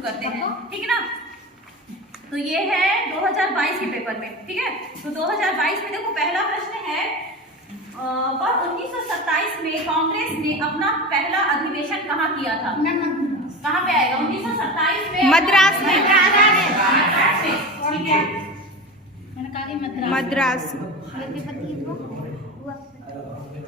शुरू करते हैं, ठीक है ना। तो ये है 2022 के पेपर में, ठीक है। तो 2022 में देखो पहला प्रश्न है, वर्ष 1927 में कांग्रेस ने अपना पहला अधिवेशन कहाँ किया था? कहाँ पे आएगा? 1927 में मद्रास में। ठीक है, मद्रास,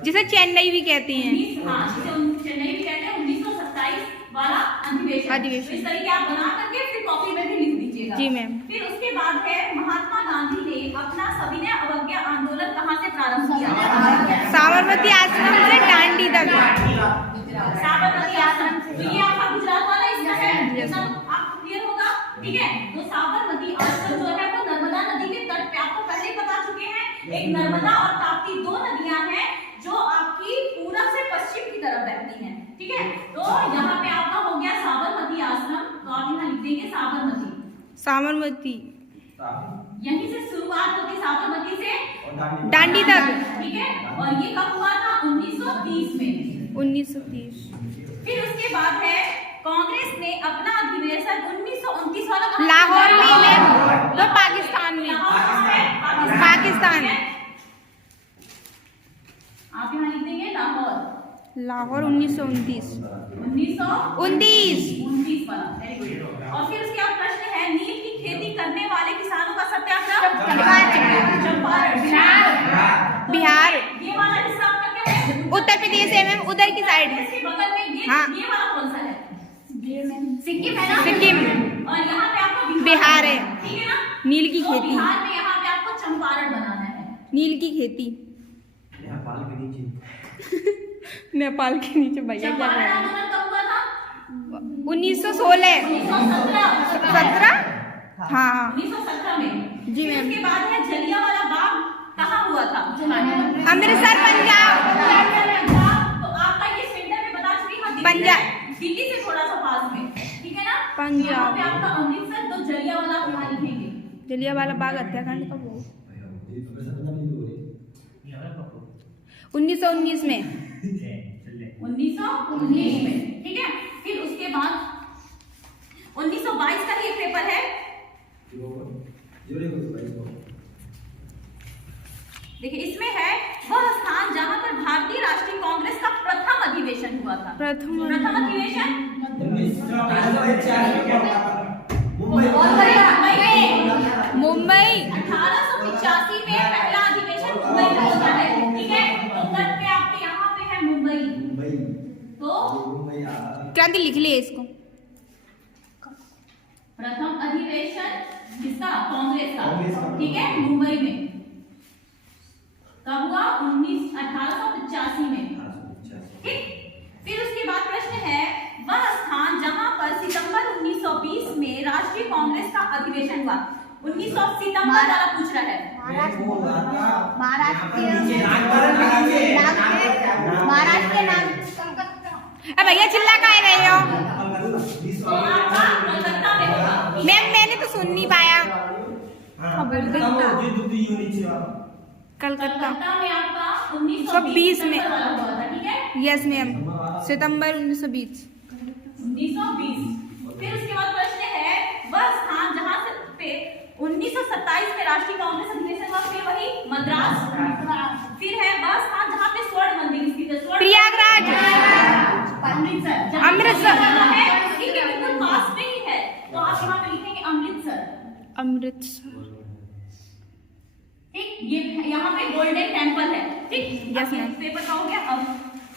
जिसे चेन्नई भी कहती हैं। हाँ, चेन्नई भी कहते हैं। 1927 वाला अधिवेशन। इस तरीके आप बना करके फिर कॉपी में भी लिख दीजिएगा। जी मैम। फिर उसके बाद है महात्मा गांधी ने अपना सविनय अवज्ञा आंदोलन कहाँ से प्रारंभ किया? साबरमती आश्रम से दांडी तक। साबरमती आश्रम से। ये आपका गुजरात वाला इसका है, आपको क्लियर होगा, ठीक है। तो साबरमती आश्रम जो है वो नर्मदा नदी के तट पे, आपको पहले ही बता चुके हैं। एक नर्मदा और ताप्ती दो नदियां हैं जो आपकी पूरब से पश्चिम की तरफ बहती हैं, ठीक है। तो यहाँ पे आपका हो गया साबरमती आश्रम, तो आप यहाँ लिख देंगे साबरमती। साबरमती यहीं से शुरुआत होती साबरमती से दांडी तक, ठीक है। और ये कब हुआ था? 1930 में। 1930। फिर उसके बाद है कांग्रेस ने अपना अधिवेशन 1929 वाला लाहौर में, तो पाकिस्तान में। पाकिस्तान। आप यहाँ लिख देंगे लाहौर। लाहौर 1929। 1929 वाला, वेरी गुड। और फिर उसके बाद प्रश्न है, नील की खेती करने वाले किसानों का सत्याग्रह? चंपारण, बिहार। ये वाला हिस्सा आपका क्या है? उत्तर प्रदेश है मैम, उधर की साइड। इसके बगल में ये हाँ। ये वाला कौन सा है? सिक्किम है ना? सिक्किम। और यहाँ पे आपका बिहार है। ठीक है ना? नील की तो खेती। बिहार में यहाँ पे आपको चंपारण बनाना है। नील की खेती। नेपाल के नीचे। नेपाल के नीचे भैया क्या चंपारण है? आंदोलन कब हुआ था? 1916। 1917। हाँ 1917 में। जी फिर मैम। उसके बाद है जलियांवाला बाग कहाँ हुआ था? अमृतसर, पंजाब। तो आपका ये सेंटर में बता चुकी हूँ, पंजाब। दिल्ली से थोड़ा सा पास में, ठीक है ना। पंजाब। यहाँ पे आपका अमृतसर, तो जलियांवाला वहाँ लिखेंगे। जलियांवाला बाग हत्याकांड कब हुआ? 1919 में। 1919 में, ठीक है। फिर उसके बाद 1922 का ही एक पेपर है, देखिए इसमें है वह स्थान जहां पर भारतीय राष्ट्रीय कांग्रेस का प्रथम अधिवेशन हुआ था। प्रथम अधिवेशन मुंबई। 1885 में पहला अधिवेशन मुंबई में होता है, ठीक है। तो तट पे आपके यहाँ पे है मुंबई, तो क्रांति लिख लिए इसको। प्रथम अधिवेशन किसका? कांग्रेस का, ठीक है, मुंबई में कब हुआ? 1885 में, ठीक। फिर उसके बाद प्रश्न है, वह स्थान जहां पर सितंबर 1920 में राष्ट्रीय कांग्रेस का अधिवेशन हुआ। 1900 सितंबर वाला पूछ रहा है। महाराष्ट्र के नाम। अब भैया चिल्ला का रहे हो? तो आपका कलकत्ता में होगा। मैम मैंने तो सुन नहीं पाया। कलकत्ता में आपका 1920 में वाला हुआ था, ठीक है। यस मैम, सितंबर 1920। 1920। फिर उसके बाद प्रश्न है, वह स्थान जहां से पे 1927 में राष्ट्रीय कांग्रेस अधिवेशन हुआ, फिर वही मद्रास। फिर है वह स्थान जहां पे स्वर्ण मंदिर स्थित है। प्रयागराज। अमृतसर। अमृतसर है, उसी के बिल्कुल पास में ही है, तो आप यहाँ पे लिखेंगे अमृतसर। अमृतसर, ठीक। ये यहाँ पे गोल्डन टेम्पल है, ठीक। Yes ma'am. पेपर का हो गया। अब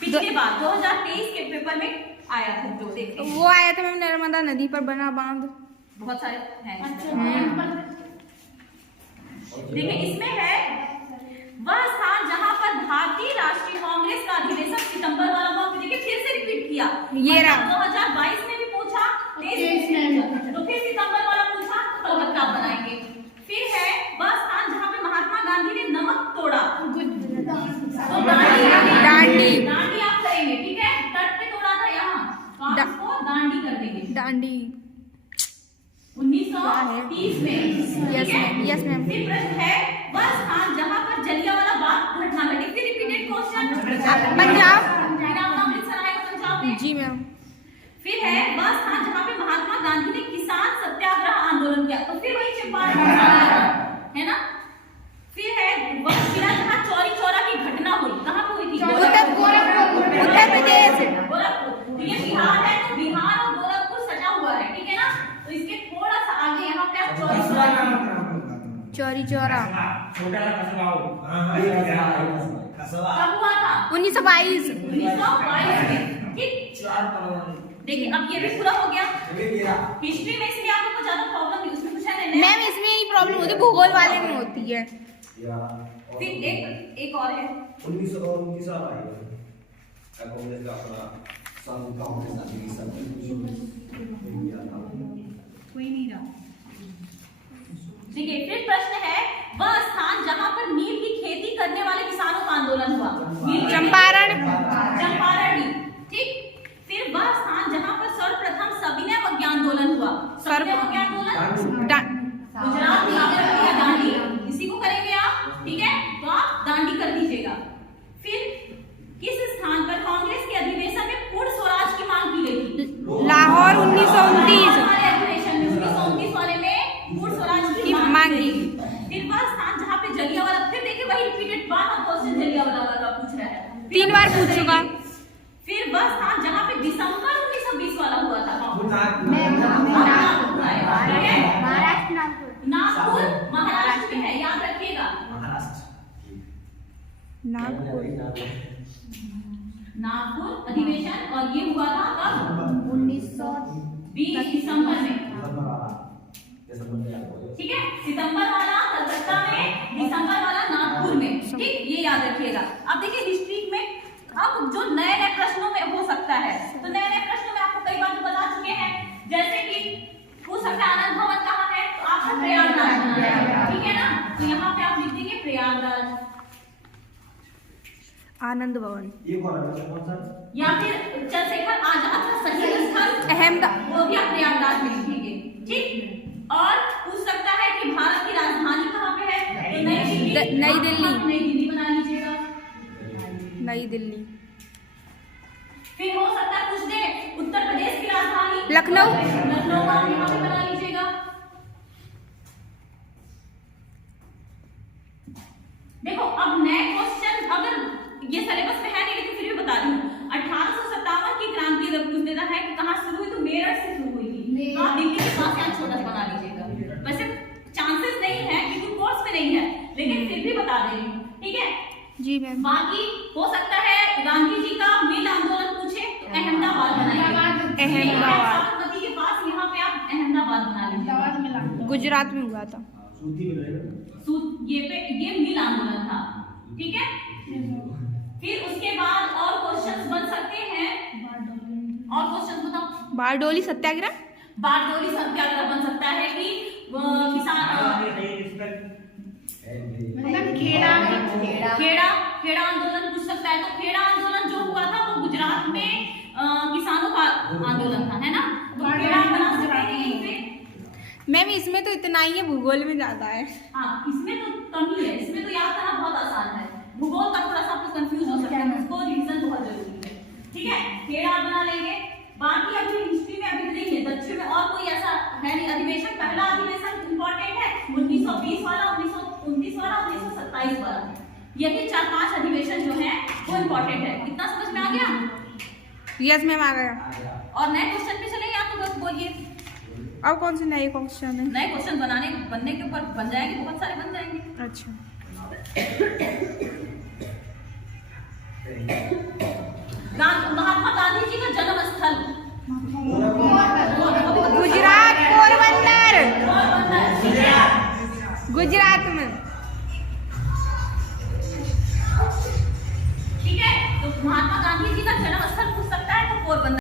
पिछले बार 2023 के पेपर में आया था, जो देखते हैं। वो आया था मैम, नर्मदा नदी पर बना बांध। बहुत सारे हैं। देखिए इसमें है, वह स्थान जहां पर भारतीय राष्ट्रीय कांग्रेस का अधिवेशन सितंबर वाला हुआ। देखिए फिर से रिपीट किया, ये रहा। 2022 में भी पूछा, 23 में तो फिर सितंबर वाला पूछा, तो कलकत्ता बनाएंगे। फिर है वह स्थान जहां पे महात्मा गांधी ने नमक तोड़ा। तो दांडी। दांडी आप करेंगे, ठीक है। तट पे तोड़ा था यहाँ, तो आप इसको दांडी कर देंगे। दांडी 1930 में। Yes ma'am. फिर प्रश्न है, वह स्थान जहां पर जलियांवाला बाग घटना घटी। फिर रिपीटेड क्वेश्चन। पंजाब। अमृतसर आएगा पंजाब में। जी मैम। फिर है वह स्थान जहाँ पे महात्मा गांधी ने किसान सत्याग्रह आंदोलन किया, तो फिर वही चंपारण है ना। फिर है वह किला जहाँ चौरी चौरा की घटना हुई, कहाँ पे हुई थी? उत्तर प्रदेश। गोरखपुर। तो ये बिहार है, तो बिहार और गोरखपुर सटा हुआ है, ठीक है ना। तो इसके थोड़ा सा आगे यहाँ पे आप चौरी चौरा चौरी चौरा कब हुआ था? 1922। 1922 में, ठीक। देखिए अब ये भी पूरा हो गया हिस्ट्री में, इसलिए आप लोग को ज्यादा प्रॉब्लम नहीं, उसमें कुछ है नहीं। मैम इसमें ही प्रॉब्लम होती है, भूगोल वाले में होती है। फिर एक और है 1919 आएगा कांग्रेस का अपना संघ कांग्रेस अधिवेशन कोई नहीं रहा। देखिए फिर प्रश्न है वह स्थान जहां पर नील की खेती करने वाले किसानों का आंदोलन हुआ, चंपारण। चंपारण, ठीक। फिर वह स्थान जहां पर सर्वप्रथम सविनय वज्ञ आंदोलन हुआ, सविनय वज्ञ आंदोलन गुजरात में या दांडी, इसी को करेंगे आप, ठीक है। तो आप दांडी कर दीजिएगा। फिर किस स्थान पर कांग्रेस के अधिवेशन में पूर्ण स्वराज की मांग की गई थी? लाहौर 1929। अधिवेशन में 1929 वाले में पूर्ण स्वराज की मांग की। फिर वह स्थान जहाँ पे जलियांवाला, फिर देखिए वही रिपीटेड बार क्वेश्चन जलियांवाला का पूछ रहा है, 3 बार पूछ चुका। फिर वह स्थान जहाँ पे दिसंबर 1920 वाला हुआ था, नागपुर महाराष्ट्र में है, याद रखिएगा। नागपुर अधिवेशन, और ये हुआ था कब? 1920 दिसंबर में, ठीक है। सितंबर वाला कलकत्ता में, दिसंबर वाला नागपुर में, ठीक। ये याद रखिएगा। अब देखिए हिस्ट्री में अब जो नए नए प्रश्नों में हो सकता है, तो नए नए प्रश्नों में आपको कई बार तो बता चुके हैं, जैसे कि हो सकता है आनंद भवन कहाँ है, तो आपका प्रयागराज, ठीक है ना। तो यहाँ पे आप लिख देंगे प्रयागराज, आनंद भवन। ये कौन सा? या फिर चंद्रशेखर आजाद का शहीद स्थल अहमदाबाद, वो भी आप प्रयागराज में लिखेंगे, ठीक। और पूछ सकता है कि भारत की राजधानी कहाँ पे है, तो नई दिल्ली। नई दिल्ली। नई दिल्ली बना लीजिएगा। नई दिल्ली। फिर हो सकता है पूछ दे उत्तर प्रदेश की राजधानी लखनऊ। लखनऊ आप यहाँ पे बना लीजिएगा। देखो अब नए क्वेश्चन, अगर ये सिलेबस में है नहीं लेकिन फिर भी बता रही हूँ, 1857 की क्रांति अगर पूछ देता है कि कहाँ शुरू हुई, तो मेरठ से शुरू हुई थी, तो आप दिल्ली के पास यहाँ छोटा सा बना लीजिएगा। वैसे चांसेस नहीं है क्योंकि कोर्स में नहीं है, लेकिन फिर भी बता दे रही हूँ, ठीक है जी मैम। बाकी हो सकता है गांधी जी का मिल आंदोलन पूछे, तो अहमदाबाद बनाइए, साबरमती के पास यहाँ पे आप अहमदाबाद बना लीजिए, गुजरात में हुआ था। ये मिल आंदोलन था, ठीक है। फिर उसके बाद और क्वेश्चंस बन सकते हैं, और क्वेश्चंस बताओ। बारडोली सत्याग्रह, बारडोली सत्याग्रह बन सकता है कि किसान खेड़ा आंदोलन पूछ सकता है, तो खेड़ा आंदोलन जो हुआ था वो गुजरात में किसानों का आंदोलन था, है ना। तो खेड़ा बना सकते हैं यहीं पे। मैम इसमें तो इतना ही है, भूगोल में ज्यादा है। हाँ इसमें तो कम ही है, इसमें तो याद करना बहुत आसान है, भूगोल का थोड़ा सा आप कंफ्यूज हो सकते हैं, उसको रिवीजन बहुत जरूरी है, ठीक है। खेड़ा बना लेंगे। बाकी अभी हिस्ट्री में अभी नहीं है, दक्षिण में और कोई ऐसा है नहीं अधिवेशन। पहला अधिवेशन इंपॉर्टेंट है 1920 वाला, 1929 वाला, 1927 वाला, यही 4-5 अधिवेशन जो है वो इम्पोर्टेंट है। इतना समझ में आ गया? यस मैम आ गया। और नए क्वेश्चन पे चले, आप तो बस बोलिए अब कौन से नए क्वेश्चन है? नए क्वेश्चन बनने के ऊपर बन जाएंगे, बहुत सारे बन जाएंगे। अच्छा महात्मा गांधी जी का जन्म स्थल गुजरात, पोरबंदर, गुजरात में, ठीक है। तो महात्मा गांधी जी का जन्म स्थल पूछ सकता है, तो पोरबंदर।